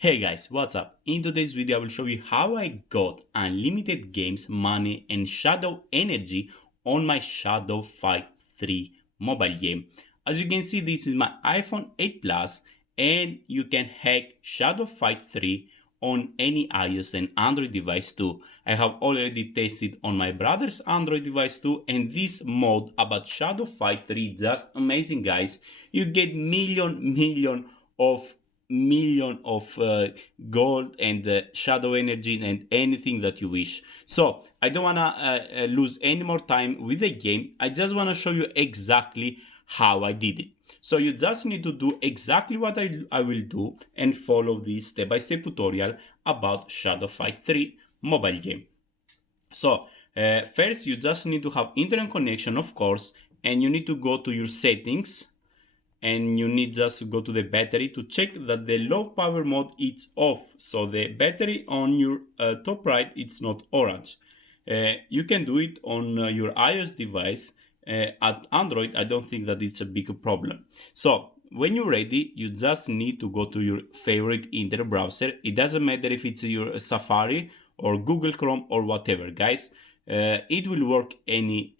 Hey guys, what's up? In today's video I will show you how I got unlimited games, money and shadow energy on my Shadow Fight 3 mobile game. As you can see, this is my iPhone 8 Plus and you can hack Shadow Fight 3 on any iOS and Android device too. I have already tested on my brother's Android device too, and this mod about Shadow Fight 3 just amazing, guys. You get million of gold and shadow energy and anything that you wish. So I don't want to lose any more time with the game. I just want to show you exactly how I did it. So you just need to do exactly what I will do and follow this step-by-step tutorial about Shadow Fight 3 mobile game. So first you just need to have internet connection, of course, and you need to go to your settings and you need just to go to the battery to check that the low power mode is off. So the battery on your top right, it's not orange. You can do it on your iOS device. At Android, I don't think that it's a big problem. So when you're ready, you just need to go to your favorite internet browser. It doesn't matter if it's your Safari or Google Chrome or whatever, guys. It will work any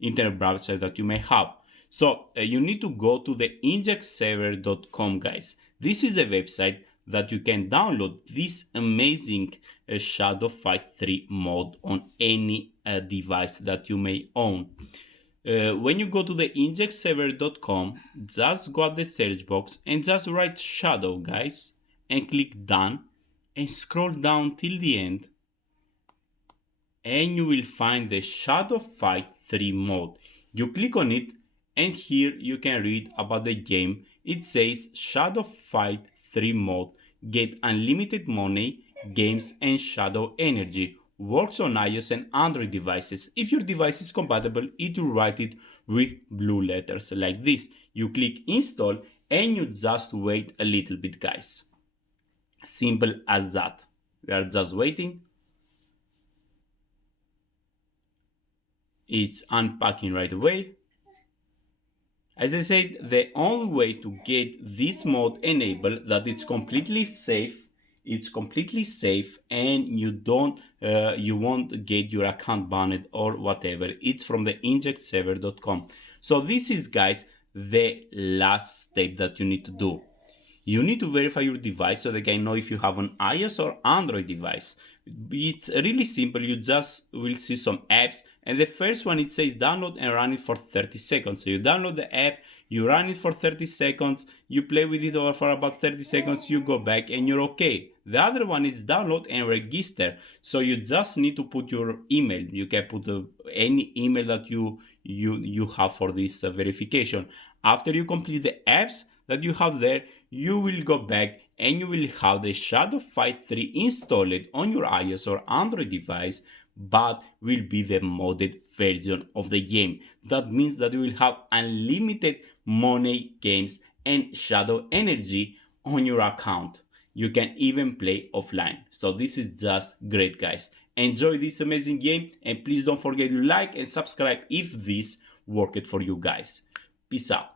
internet browser that you may have. So you need to go to the injectserver.com, guys. This is a website that you can download this amazing Shadow Fight 3 mod on any device that you may own. When you go to the injectserver.com, just go at the search box and just write Shadow, guys, and click Done and scroll down till the end and you will find the Shadow Fight 3 mod. You click on it and here you can read about the game. It says Shadow Fight 3 mode, get unlimited money, games and shadow energy. Works on iOS and Android devices. If your device is compatible, it will write it with blue letters like this. You click install and you just wait a little bit, guys. Simple as that. We are just waiting. It's unpacking right away. As I said, the only way to get this mode enabled, that it's completely safe, and you won't get your account banned or whatever. It's from the injectserver.com. So this is, guys, the last step that you need to do. You need to verify your device so they can know if you have an iOS or Android device. It's really simple. You just will see some apps, and the first one, it says download and run it for 30 seconds. So you download the app, you run it for 30 seconds, you play with it for about 30 seconds, you go back and you're okay. The other one is download and register. So you just need to put your email. You can put any email that you have for this verification. After you complete the apps that you have there, you will go back and you will have the Shadow Fight 3 installed on your iOS or Android device, but will be the modded version of the game. That means that you will have unlimited money, games and shadow energy on your account. You can even play offline. So this is just great, guys. Enjoy this amazing game and please don't forget to like and subscribe if this worked for you guys. Peace out.